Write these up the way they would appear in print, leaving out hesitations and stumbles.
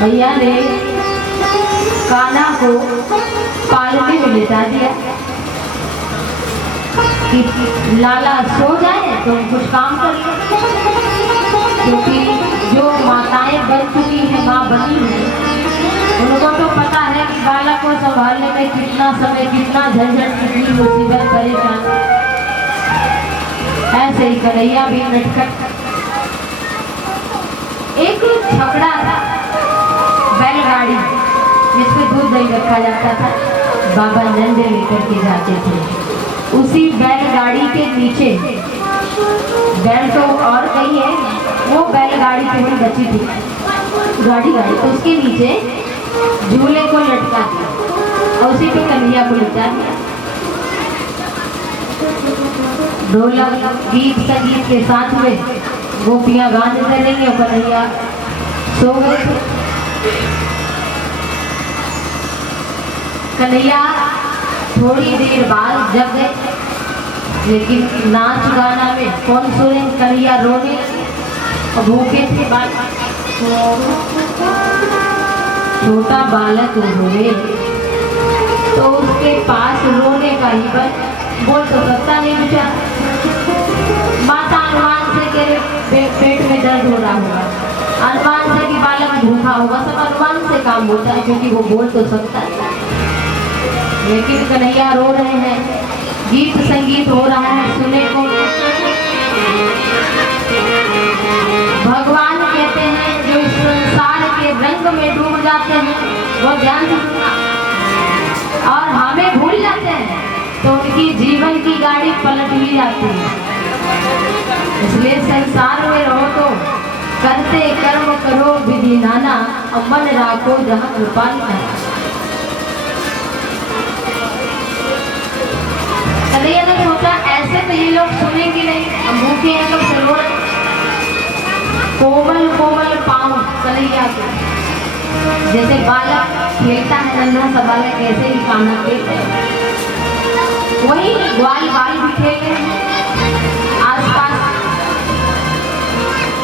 भैया ने कान्हा को पालने में लेटा दिया कि लाला सो जाए तो कुछ काम कर ले, क्योंकि जो माताएं बन चुकी हैं, माँ बनी है, उनको तो पता है कि बालक को संभालने में कितना समय, कितना झंझट, कितनी मुसीबत, परेशानी। ऐसे ही कन्हैया भी नटखट। एक छकड़ा था, बैलगाड़ी जिसमें दूध दही रखा जाता था, बाबा नंद लेकर के जाते थे। उसी बैलगाड़ी के नीचे, बैल तो और कहीं है, वो बैलगाड़ी थोड़ी बची थी, गाड़ी तो उसके नीचे झूले को लटका दिया और उसी पे कन्हैया को लटका दिया। ढोलक गीत संगीत के साथ में गोपियां गाने करेंगे और कन्हैया सो गए थे। कन्हैया थोड़ी देर बाद जग गए, लेकिन नाच गाना में कौन सुने, कन्हैया रोने और भूखे थे बालक। छोटा बालक हुए तो उसके पास रोने का ही बस, बोल तो सकता नहीं बेचारा। माता अनुमान से के पेट में दर्द हो रहा होगा, अनुमान से कि बालक भूखा होगा, सब अनुमान से काम होता है, क्योंकि वो बोल तो सकता है। लेकिन कन्हैया रो रहे हैं, गीत संगीत हो रहा है, सुने को। भगवान कहते हैं जो इस संसार के रंग में डूब जाते हैं वो ध्यान से सुनना, और हमें भूल जाते हैं तो उनकी जीवन की गाड़ी पलट भी जाती है। इसलिए संसार में रहो तो करते कर्म करो विधि नाना, और मन राखो जहाँ कृपा नहीं। कन्हैया ने सोचा ऐसे तो ये लोग सुनेंगे नहीं, हम भूखे हैं लोग जरूर। कोमल कोमल पाँव कन्हैया के, जैसे बालक खेलता है, नन्हा सा बालक कैसे ही कान्हा खेलते हैं, वही ग्वाल बाल भी खेलते हैं आसपास।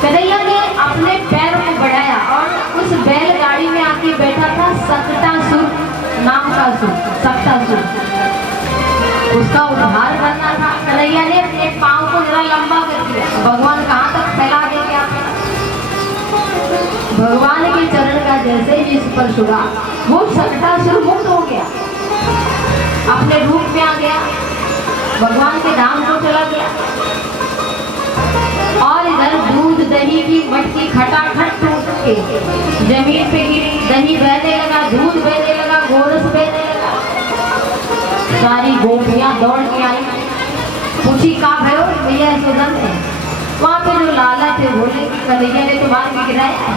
कन्हैया ने अपने पैर को बढ़ाया और उस बैलगाड़ी में आके बैठा था सक्टासुर नाम का सुर, सक्टासुर। उसका उद्धार करना था। कन्हैया ने अपने पाँव को जरा लंबा कर दिया, भगवान कहाँ तक फैला देंगे आप। भगवान के चरण का जैसे ही स्पर्श हुआ, वो सक्टासुर मुक्त हो गया, अपने रूप में आ गया, भगवान के धाम को चला गया। और इधर दूध दही की मटकी खटाखट टूट के जमीन पे गिरी, दही बहने लगा, दूध बहने लगा, गोरस बहने लगा। सारी गोपियां दौड़ के आई, पूछी कहाँ भयो भैया यशोदा ने। वहाँ पे जो लाला थे बोले कि कन्हैया ने तो मार के गिराया।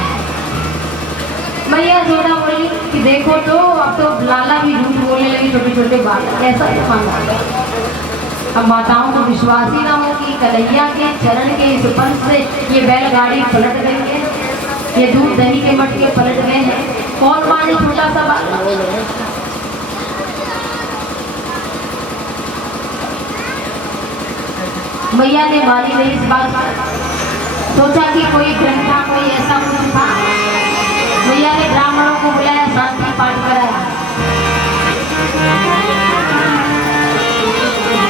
मैया यशोदा बोली कि देखो तो अब तो लाला भी झूठ बोलने लगी, छोटे छोटे बालक ऐसा माना। अब माताओं को विश्वास ही ना हो कि कन्हैया के चरण के स्पर्श से ये बैलगाड़ी पलट गई है, ये दूध दही के मटके पलट गए हैं। कौन माने छोटा सा बालक। मैया ने मानी नहीं इस बात पर, सोचा कि कोई ग्रंथा कोई ऐसा कुछ था। मैया ने ब्राह्मणों को बुलाया, शांति पाठ कराया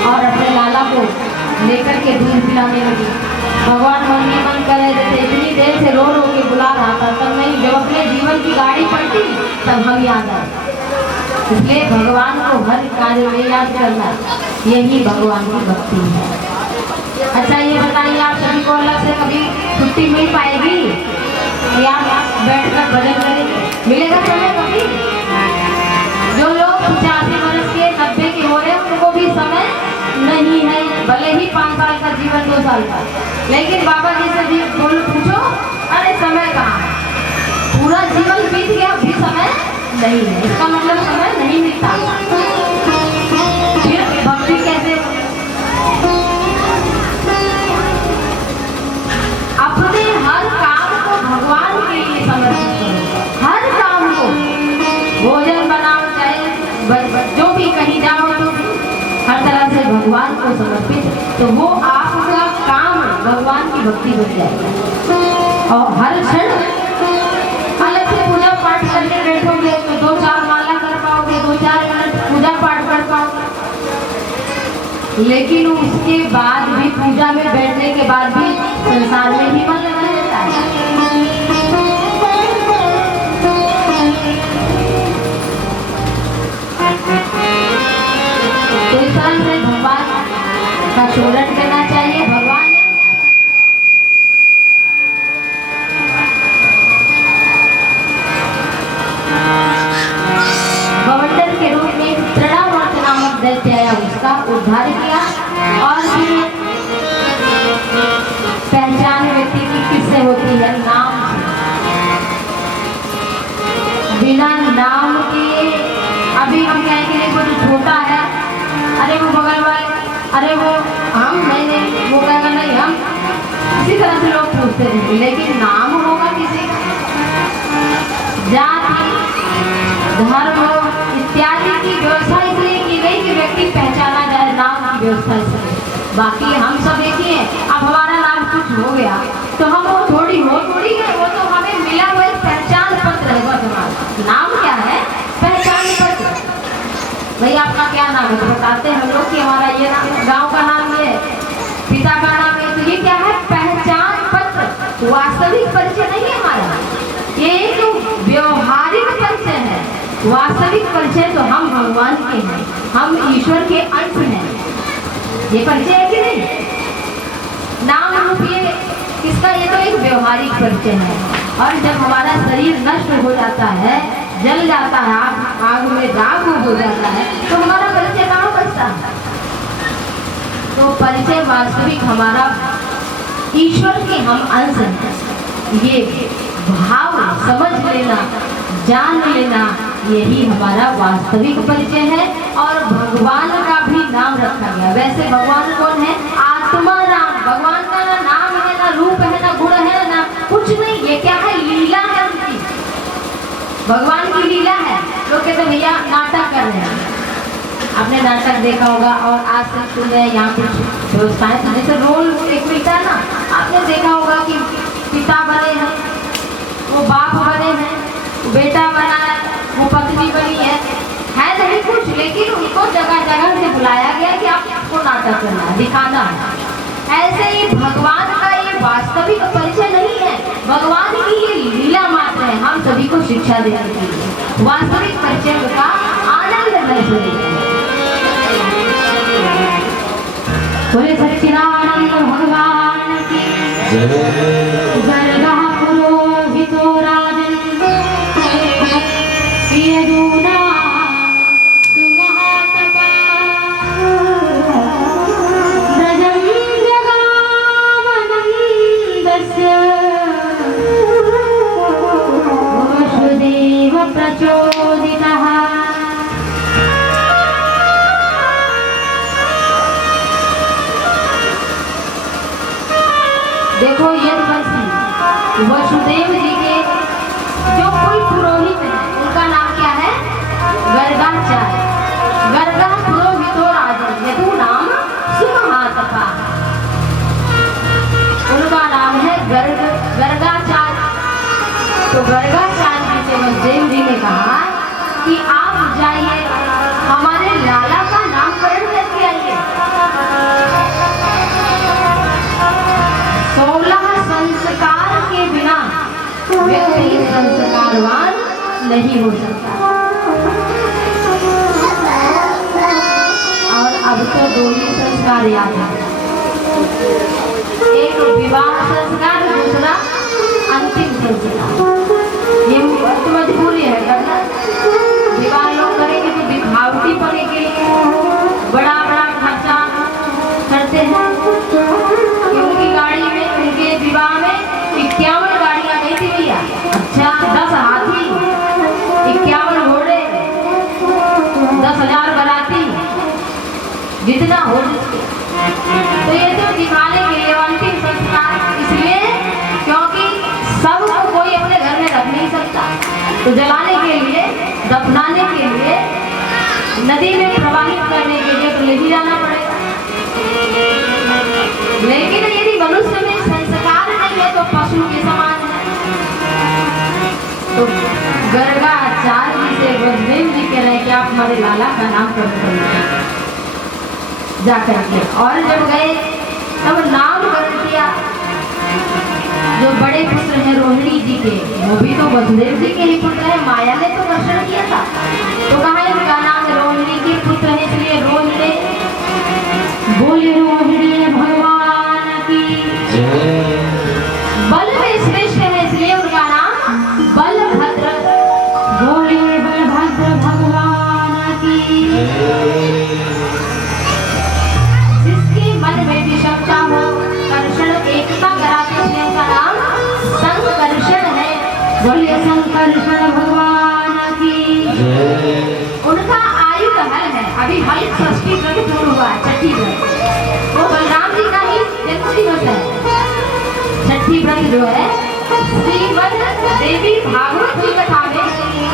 और अपने लाला को लेकर के दूध पिलाने लगी। भगवान मन में मन कर रहे थे, इतनी देर से रो रो के बुला रहा था, तब नहीं, जब अपने जीवन की गाड़ी पलटी तब हम याद आए। इसलिए भगवान को हर कार्य में याद करना, यही भगवान की भक्ति है। अच्छा ये बताइए, आप सभी को अलग से कभी छुट्टी मिल पाएगी या बैठकर भजन करेंगे? मिलेगा समय कभी? जो लोग 85 वर्ष के 90 के हो रहे हैं उनको भी समय नहीं है, भले ही 5 साल का जीवन 2 साल का, लेकिन बाबा जी से भी बोलो, पूछो अरे समय कहाँ है, पूरा जीवन बीत गया भी समय नहीं है, इसका मतलब समय नहीं मिलता। फिर भक्ति कैसे? अपने हर काम को भगवान के लिए समर्पित करो, हर काम को, भोजन बनाओ चाहे जो भी कहीं जाओ तो हर तरह से भगवान को समर्पित, तो वो आपका काम भगवान की भक्ति बन जाएगा। और हर क्षण अलग से पूजा लेकिन उसके बाद भी पूजा में बैठने के बाद भी संसार में ही मन लगा रहता है। तो इस तरह से भगवान का शोधन करना चाहिए। भगवान बवंडर के रूप में तृणावर्त नामक दैत्य आया, उसका उद्धार किया। और फिर पहचान व्यक्ति की किससे होती है? नाम से। बिना नाम के अभी हम कहेंगे वो जो छोटा है, अरे वो बगल वाले, अरे वो हम नहीं, वो कहेगा नहीं हम। इसी तरह से लोग पूछते रहेंगे, लेकिन नाम होगा किसी का, जाति धर्म इत्यादि की व्यवस्था इसलिए की गई कि व्यक्ति पहचाना जाए, नाम की व्यवस्था इसलिए। बाकी हम सब एक ही हैं। अब हमारा नाम कुछ हो गया तो हम वो थोड़ी है, वो तो हमें मिला हुआ एक पहचान पत्र है। बस हमारा नाम क्या है? पहचान पत्र। भाई आपका क्या नाम है? तो बताते हैं हम लोग कि हमारा ये नाम, गाँव का नाम ये, पिता का नाम ये। तो ये क्या है? पहचान पत्र। वास्तविक परिचय नहीं है हमारा, ये एक व्यवहारिक परिचय है। वास्तविक परिचय तो हम भगवान के हैं, हम ईश्वर के अंश हैं। ये परिचय है कि नहीं? नाम रूप ये किसका? ये तो एक व्यवहारिक परिचय है। और जब हमारा शरीर नष्ट हो जाता है, जल जाता है, आग में राख हो जाता है, तो हमारा परिचय कहाँ बचता है? तो परिचय वास्तविक हमारा ईश्वर के हम अंश हैं। ये भाव समझ लेना, जान लेना, यही हमारा वास्तविक परिचय है। और भगवान का भी नाम रखा गया। वैसे भगवान कौन है? आत्मा राम। भगवान का ना नाम है, ना रूप है, ना गुण है, ना कुछ नहीं। ये क्या है? लीला है उनकी। भगवान की लीला है। लोग कहते हैं भैया नाटक कर रहे हैं, आपने नाटक देखा होगा। और आज तक सुन रहे हैं यहाँ कुछ व्यवस्थाएं, जैसे रोल एक मिलता है ना, आपने देखा होगा कि पिता बने हैं, वो बाप बने हैं, वो बेटा बना है, वो पत्नी बनी है नहीं कुछ, लेकिन उनको जगह जगह से बुलाया गया कि आपको नाटक करना है, दिखाना है। ऐसे ही भगवान का ये वास्तविक परिचय नहीं है, भगवान की ये लीला मात्र है। हम सभी को शिक्षा देने के लिए वास्तविक परिचय का आनंद महसूस बोले सच्चिदानंद भगवान की जय। पुरोहितो राजन प्रियजूना सुमहातपा ब्रजं जगामनन्दस्य वसुदेव प्रचोदितः। देखो ये वसुदेव जी के जो कुल पुरोहित हैं, उनका नाम क्या है? गर्गाचार्य। गर्गा पुरोहितो राजन, यदु नाम सुमहातपा, उनका नाम है गर्गाचार्य। तो गर्गाचार्य जी से वसुदेव जी ने कहा कि आप जाइए हमारे लाला का नामकरण करके आइए। 16 संस्कार के बिना व्यक्ति संस्कारवान नहीं हो सकता। और अब तो 2 ही संस्कार याद है, एक विवाह संस्कार, दूसरा अंतिम संस्कार। ये तो मजबूरी है करना। विवाह लोग करेंगे तो दिखावटी पने के लिए बड़ा बड़ा खर्चा करते हैं। उनकी गाड़ी में, उनके विवाह में 51 गाड़ियां गई थी भैया। अच्छा 10 हाथी, 51 घोड़े, 10,000 बाराती, जितना हो जिसके। तो ये तो दिखाने के लिए अंतिम संस्कार, इसलिए क्योंकि सबको कोई अपने घर में रख नहीं सकता, तो जलाने के लिए, दफनाने के लिए, नदी में प्रवाहित करने के लिए तो ले ही जाना पड़ेगा। लेकिन यदि मनुष्य में संस्कार नहीं है तो पशु के समान है। तो गर्गाचार्य जी से वसुदेव जी कह रहे हैं कि आप हमारे लाला का नाम करें। जाकर के। और जब गए तब नामकरण किया। जो बड़े पुत्र हैं रोहिणी जी के, वो भी तो वसुदेव जी के ही पुत्र हैं, माया ने तो दर्शन किया था। तो कहा इनका नाम रोहिणी के पुत्र है, इसलिए रोहिणी। बोले रोहिणी भगवान की बल में श्रेष्ठ है, इसलिए उनका नाम बलभद्र। बोले बलभद्र भगवान की। जिसके मन में भी क्षमता हो, कर्षण एकता कराते हैं, उनका नाम संकर्षण है। बोले संकर्षण भगवान की। उनका आयु का हल है, अभी हल षष्ठी व्रत पूर्ण हुआ, छठी व्रत वो बलराम जी का ही जन्म दिवस है। छठी व्रत जो है श्रीमद देवी भागवत की कथा में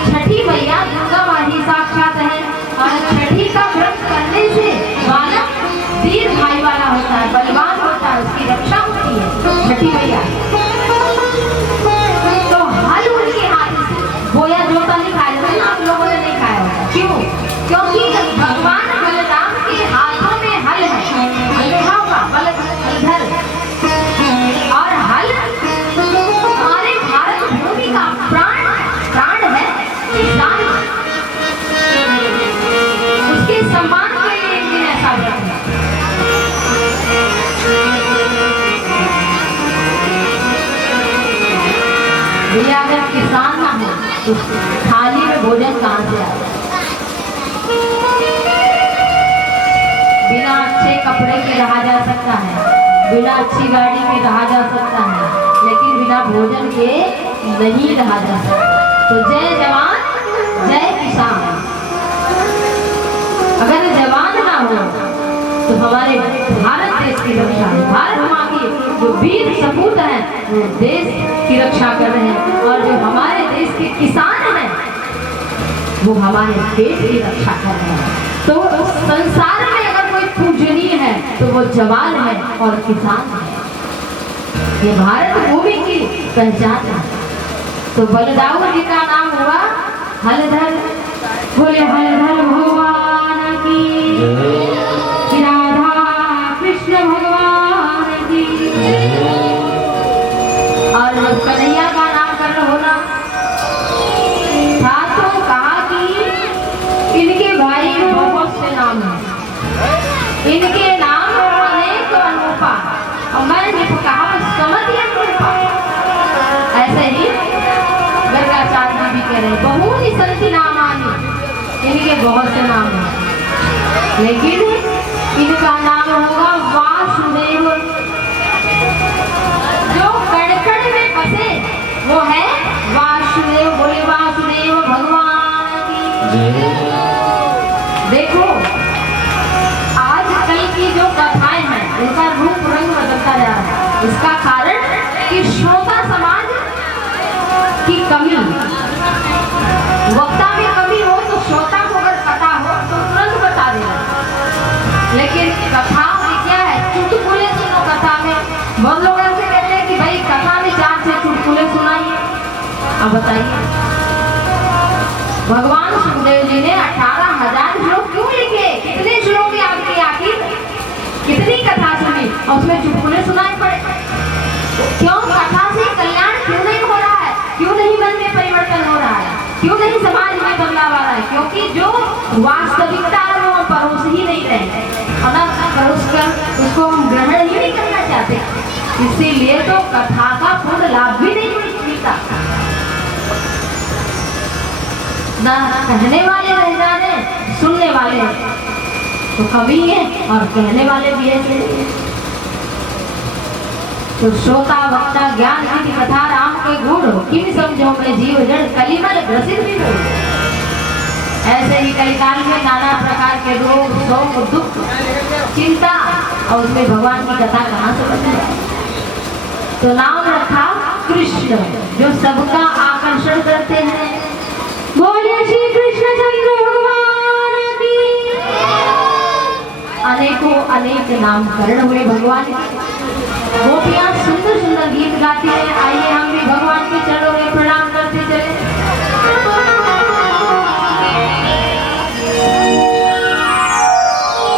छठी मैया दुर्गा माँ साक्षात है। और छठी का व्रत करने से बालक दीर्घायु वाला होता है, बलवान होता है, उसकी रक्षा होती है छठी मैया। तो हल उनके हाथ से बोया जोता नहीं खाया जाता ना, आप लोगों ने नहीं खाया होगा। क्यों? क्योंकि भगवान बलराम के हाथों में हल है, देखा होगा बलधर। और हल हमारे भारत भूमि का प्राण है, किसान। उसके सम्मान के लिए एक दिन ऐसा हुआ। भैया अगर किसान ना हो तो थाली में भोजन कहाँ से आए? बिना अच्छे कपड़े के रहा जा सकता है, बिना अच्छी गाड़ी के रहा जा सकता है, लेकिन बिना भोजन के नहीं रहा जा सकता। तो जय जवान जय किसान। अगर जवान ना हो तो हमारे भारत देश की रक्षा है। भारत माँ के जो वीर सपूत हैं वो देश की रक्षा कर रहे हैं, और जो हमारे देश के किसान हैं वो हमारे देश की रक्षा कर रहे हैं। तो संसार में अगर कोई पूजनीय है तो वो जवान है और किसान है। ये भारत भूमि की पहचान है। तो बलदाऊ जी का नाम हुआ हलधर। बोले हलधर भगवान की, राधा कृष्ण भगवान की। और जब कन्हैया का नामकरण होना था तो कहा कि इनके भाई बहुत से नाम हैं, इनके नाम अनेक अनुपा। और मैंने कहा समझ अनुपा। ऐसे ही गर्गाचार्य भी कह रहे बहुत ही संति नाम आनी, इनके बहुत से नाम हैं, लेकिन इनका नाम होगा वासुदेव। जो कड़कड़ में बसे वो है वासुदेव। बोले वासुदेव भगवान की। देखो आजकल की जो कथाएं हैं उनका रूप रंग बदलता जा रहा है। इसका कारण कि श्रोता समाज की कमी, वक्ता में कमी हो तो श्रोता को अगर पता हो तो तुरंत बता देना। लेकिन कथा में क्या है, चुटकुले सुनो कथा में। बहुत लोग ऐसे कहते हैं कि भाई कथा में 4 से चुटकुले सुनाइए। अब बताइए भगवान सुखदेव जी ने 18,000 श्लोक क्यों लिखे? कितने श्लोक याद किए आखिर? कितनी कथा सुनी और उसमें चुटकुले सुनाए पड़े? क्यों? कथा से कल्याण क्यों नहीं हो रहा है? क्यों नहीं मन में परिवर्तन हो रहा है? क्यों नहीं समाज में बदलाव आ रहा है? क्योंकि जो वास्तविकता है वो परोस ही नहीं रहे, और ना परोस कर उसको हम ग्रहण ही नहीं करना चाहते। इसीलिए तो कथा का पूर्ण लाभ भी नहीं मिलता। ना कहने वाले रह जाने, सुनने वाले तो कभी है और कहने वाले भी ऐसे। तो श्रोता वक्ता ज्ञान की कथा राम के गुण, किम समझो मैं जीव जड़ कलिमल ग्रसित भी हो। ऐसे ही कई काल में नाना प्रकार के रोग शोक दुख चिंता, और उसमें भगवान की कथा कहाँ से बनती है? तो नाम रखा कृष्ण, जो सबका आकर्षण करते हैं। बोलिए श्री कृष्णचंद्र भगवान की। अनेकों अनेक नामकरण हुए भगवान।